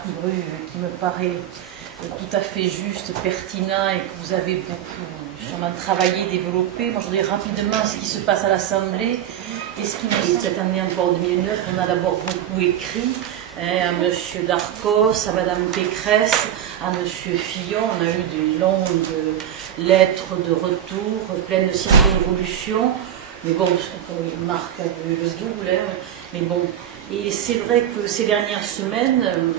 Qui me paraît tout à fait juste, pertinent et que vous avez beaucoup sûrement travaillé, développé. Moi, je voudrais rapidement ce qui se passe à l'Assemblée et ce qui me semble cette année encore 2009. On a d'abord beaucoup écrit à M. Darcos, à Mme Pécresse, à M. Fillon. On a eu des longues lettres de retour pleines de circonvolutions. Mais bon, Marc a vu le double. Mais bon, et c'est vrai que ces dernières semaines,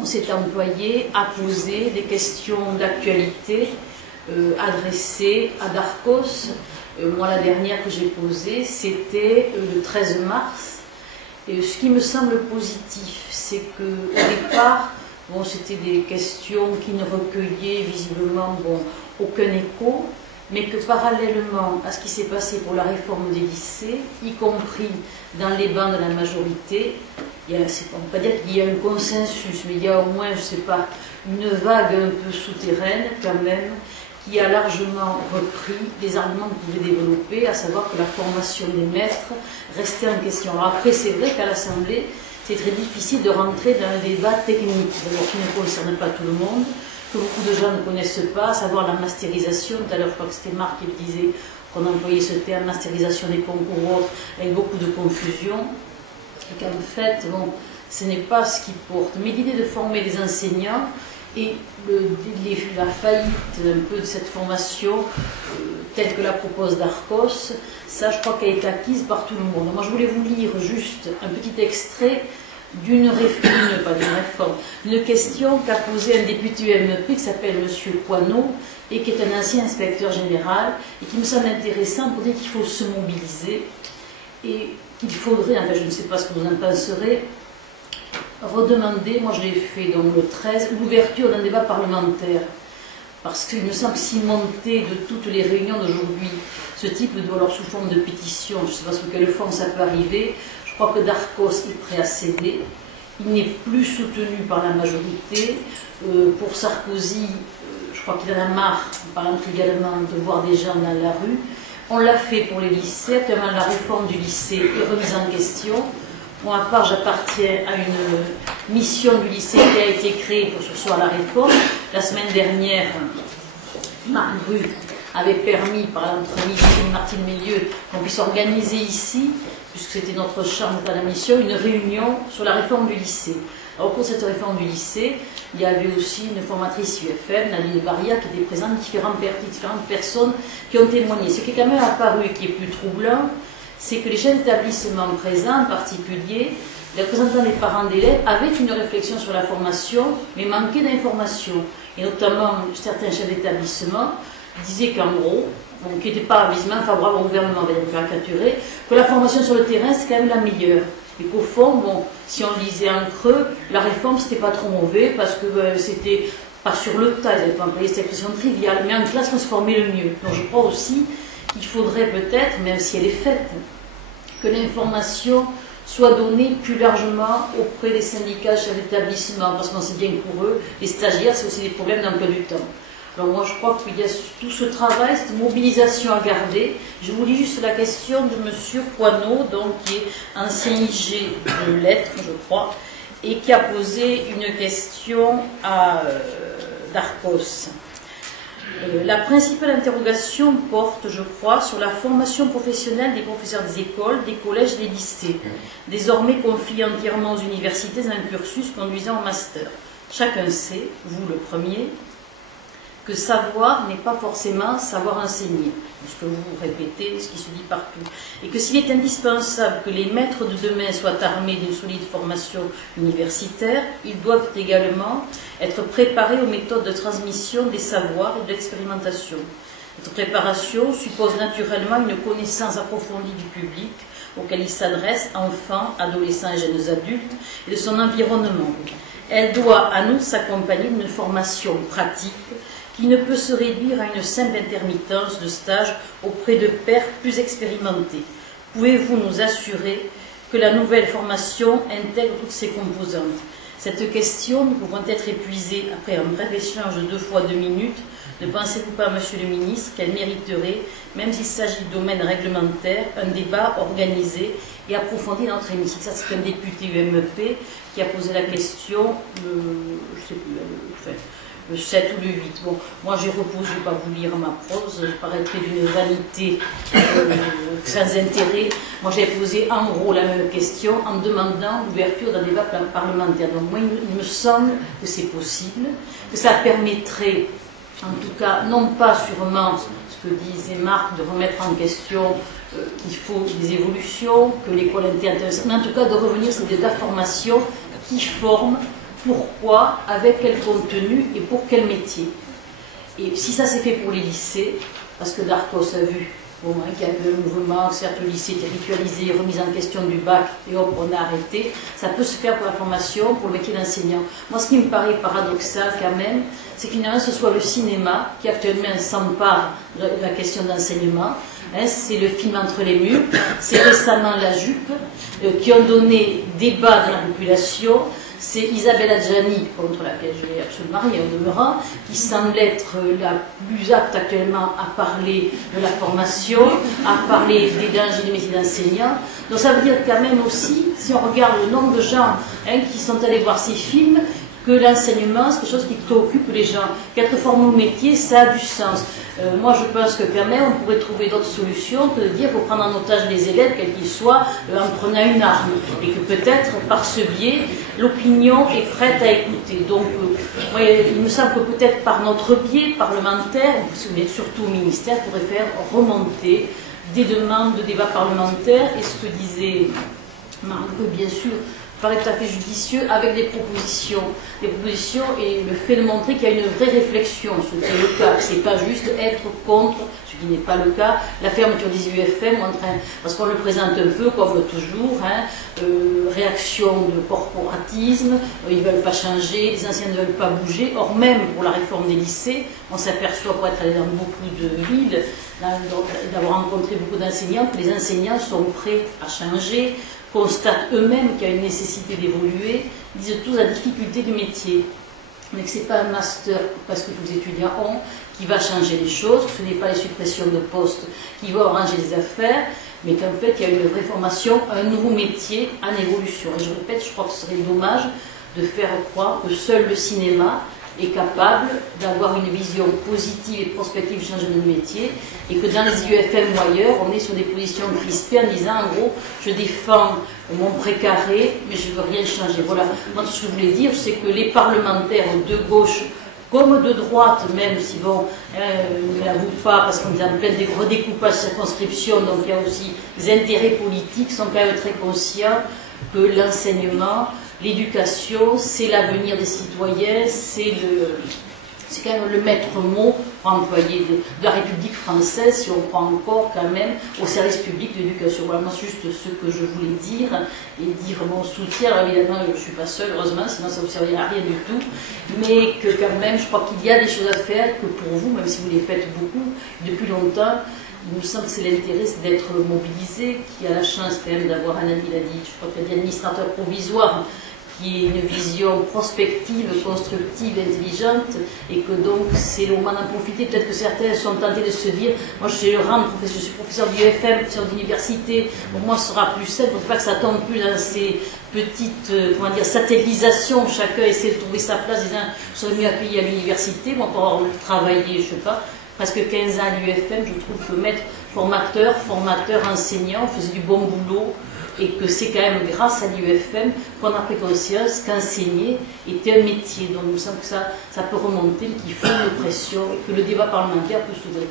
on s'est employé à poser des questions d'actualité adressées à Darcos. Moi, la dernière que j'ai posée, c'était le 13 mars. Et ce qui me semble positif, c'est qu'au départ, bon, c'était des questions qui ne recueillaient visiblement aucun écho, mais que parallèlement à ce qui s'est passé pour la réforme des lycées, y compris dans les bancs de la majorité, on ne peut pas dire qu'il y a un consensus, mais il y a au moins, je ne sais pas, une vague un peu souterraine quand même, qui a largement repris les arguments que vous pouvez développer, à savoir que la formation des maîtres restait en question. Alors après, c'est vrai qu'à l'Assemblée, c'est très difficile de rentrer dans un débat technique, qui ne concerne pas tout le monde, que beaucoup de gens ne connaissent pas, à savoir la mastérisation. Tout à l'heure, je crois que c'était Marc qui disait qu'on employait ce terme, mastérisation des concours autres, avec beaucoup de confusion. Et qu'en fait, bon, ce n'est pas ce qui porte. Mais l'idée de former des enseignants et la faillite un peu de cette formation telle que la propose Darcos, ça je crois qu'elle est acquise par tout le monde. Moi je voulais vous lire juste un petit extrait d'une question qu'a posée un député MEP qui s'appelle M. Coineau et qui est un ancien inspecteur général et qui me semble intéressant pour dire qu'il faut se mobiliser et qu'il faudrait, enfin je ne sais pas ce que vous en penserez, redemander, moi je l'ai fait donc le 13, l'ouverture d'un débat parlementaire. Parce qu'il me semble que si monter de toutes les réunions d'aujourd'hui, ce type de, alors sous forme de pétition, je ne sais pas sous quelle forme ça peut arriver, je crois que Darcos est prêt à céder. Il n'est plus soutenu par la majorité. Pour Sarkozy, je crois qu'il en a marre, par exemple également, de voir des gens dans la rue. On l'a fait pour les lycées, actuellement la réforme du lycée est remise en question. Moi, à part, j'appartiens à une mission du lycée qui a été créée pour ce soir la réforme. La semaine dernière, Marc Bru avait permis, par l'entremise de Martine Mélieu, qu'on puisse organiser ici, puisque c'était notre chambre à la mission, une réunion sur la réforme du lycée. Alors, pour cette réforme du lycée, il y avait aussi une formatrice UFM, Nadine Baria, qui était présente, différentes personnes qui ont témoigné. Ce qui est quand même apparu et qui est plus troublant, c'est que les chefs d'établissement présents, en particulier, les représentants des parents d'élèves, avaient une réflexion sur la formation, mais manquaient d'informations. Et notamment, certains chefs d'établissement disaient qu'en gros, qui n'étaient pas visiblement favorables au gouvernement, on va dire caricaturer, que la formation sur le terrain, c'est quand même la meilleure. Et qu'au fond, si on lisait en creux, la réforme, c'était pas trop mauvais, parce que c'était pas sur le tas, ils n'avaient pas employé cette expression triviale, mais en classe, on se formait le mieux. Donc je crois aussi qu'il faudrait peut-être, même si elle est faite, que l'information soit donnée plus largement auprès des syndicats, chefs d'établissement, parce qu'on sait bien que pour eux, les stagiaires, c'est aussi des problèmes d'emploi du temps. Alors moi, je crois qu'il y a tout ce travail, cette mobilisation à garder. Je vous lis juste la question de M. Coineau, donc, qui est ancien IG de lettres, je crois, et qui a posé une question à Darcos. La principale interrogation porte, je crois, sur la formation professionnelle des professeurs des écoles, des collèges et des lycées, désormais confiés entièrement aux universités dans un cursus conduisant au master. Chacun sait, vous le premier, que savoir n'est pas forcément savoir enseigner, puisque vous répétez ce qui se dit partout, et que s'il est indispensable que les maîtres de demain soient armés d'une solide formation universitaire, ils doivent également être préparés aux méthodes de transmission des savoirs et de l'expérimentation. Cette préparation suppose naturellement une connaissance approfondie du public auquel il s'adresse, enfants, adolescents et jeunes adultes, et de son environnement. Elle doit à nous s'accompagner d'une formation pratique qui ne peut se réduire à une simple intermittence de stage auprès de pairs plus expérimentés. Pouvez-vous nous assurer que la nouvelle formation intègre toutes ces composantes? Cette question ne pouvant être épuisée après un bref échange de 2 fois 2 minutes, ne pensez-vous pas, Monsieur le ministre, qu'elle mériterait, même s'il s'agit de domaine réglementaire, un débat organisé et approfondi dans notre hémicycle? Ça, c'est un député UMP qui a posé la question, je sais plus, le 7 ou le 8. Bon, moi j'ai reposé, je ne vais pas vous lire ma prose, je paraîtrais d'une vanité sans intérêt. Moi j'ai posé en gros la même question en demandant l'ouverture d'un débat parlementaire. Donc moi il me semble que c'est possible, que ça permettrait, en tout cas, non pas sûrement ce que disait Marc, de remettre en question qu'il faut des évolutions, que l'école était intéressante, mais en tout cas de revenir sur des informations qui forment. Pourquoi, avec quel contenu et pour quel métier. Et si ça s'est fait pour les lycées, parce que Darcos a vu qu'il y avait un mouvement, certes le lycée était ritualisé, remise en question du bac, et hop, on a arrêté, ça peut se faire pour la formation, pour le métier d'enseignant. Moi, ce qui me paraît paradoxal quand même, c'est que finalement ce soit le cinéma qui actuellement s'empare de la question d'enseignement. C'est le film Entre les murs, c'est récemment La Jupe, qui ont donné débat dans la population. C'est Isabelle Adjani, contre laquelle je n'ai absolument rien au demeurant, qui semble être la plus apte actuellement à parler de la formation, à parler des dangers du métier d'enseignant. Donc ça veut dire quand même aussi, si on regarde le nombre de gens qui sont allés voir ces films, que l'enseignement, c'est quelque chose qui préoccupe les gens. Qu'être formé au métier, ça a du sens. Moi, je pense que quand même, on pourrait trouver d'autres solutions que de dire qu'il faut prendre en otage les élèves, quels qu'ils soient, en prenant une arme. Et que peut-être, par ce biais, l'opinion est prête à écouter. Donc, il me semble que peut-être par notre biais parlementaire, mais surtout au ministère, il faudrait faire remonter des demandes de débat parlementaire. Et ce que disait Marc, bien sûr, paraît tout à fait judicieux, avec des propositions et le fait de montrer qu'il y a une vraie réflexion, ce qui est le cas, c'est pas juste être contre, ce qui n'est pas le cas, la fermeture des UFM, parce qu'on le présente un peu comme toujours, réaction de corporatisme, ils ne veulent pas changer, les anciens ne veulent pas bouger, or même pour la réforme des lycées, on s'aperçoit pour être allé dans beaucoup de villes, d'avoir rencontré beaucoup d'enseignants, que les enseignants sont prêts à changer, constatent eux-mêmes qu'il y a une nécessité d'évoluer, disent tous la difficulté du métier. Mais que ce n'est pas un master, parce que tous les étudiants ont, qui va changer les choses, que ce n'est pas les suppressions de postes qui vont arranger les affaires, mais qu'en fait il y a une vraie formation, un nouveau métier en évolution. Et je répète, je crois que ce serait dommage de faire croire que seul le cinéma est capable d'avoir une vision positive et prospective du changement de métier, et que dans les UFM ou ailleurs, on est sur des positions crispées en disant, en gros, je défends mon précaré, mais je ne veux rien changer. Voilà, moi ce que je voulais dire, c'est que les parlementaires de gauche, comme de droite, même si bon, ne l'avouent pas, parce qu'on est en plein redécoupage de circonscription, donc il y a aussi des intérêts politiques, sont quand même très conscients que l'enseignement, l'éducation, c'est l'avenir des citoyens, c'est quand même le maître mot pour employer de la République française, si on croit encore quand même au service public de l'éducation. Voilà, moi, c'est juste ce que je voulais dire, et dire mon soutien. Alors, évidemment, je ne suis pas seule, heureusement, sinon ça ne vous servirait à rien du tout, mais que quand même, je crois qu'il y a des choses à faire, que pour vous, même si vous les faites beaucoup, depuis longtemps, il nous semble que c'est l'intérêt, c'est d'être mobilisé, qui a la chance quand même d'avoir un ami, il a dit, je crois qu'il y a des administrateurs provisoires, qui est une vision prospective, constructive, intelligente, et que donc c'est le moment d'en profiter. Peut-être que certains sont tentés de se dire, moi je suis je suis professeur d'UFM, professeur d'université, pour moi ce sera plus simple, pour pas que ça tombe plus dans ces petites, comment dire, satellisations, chacun essaie de trouver sa place, disant, je serais mieux accueilli à l'université, moi pour avoir travaillé, je sais pas, presque 15 ans à l'UFM, je trouve que maître formateur, enseignant, faisait du bon boulot, et que c'est quand même grâce à l'UFM qu'on a pris conscience qu'enseigner était un métier. Donc il me semble que ça peut remonter, qu'il faut une pression, et que le débat parlementaire peut s'ouvrir.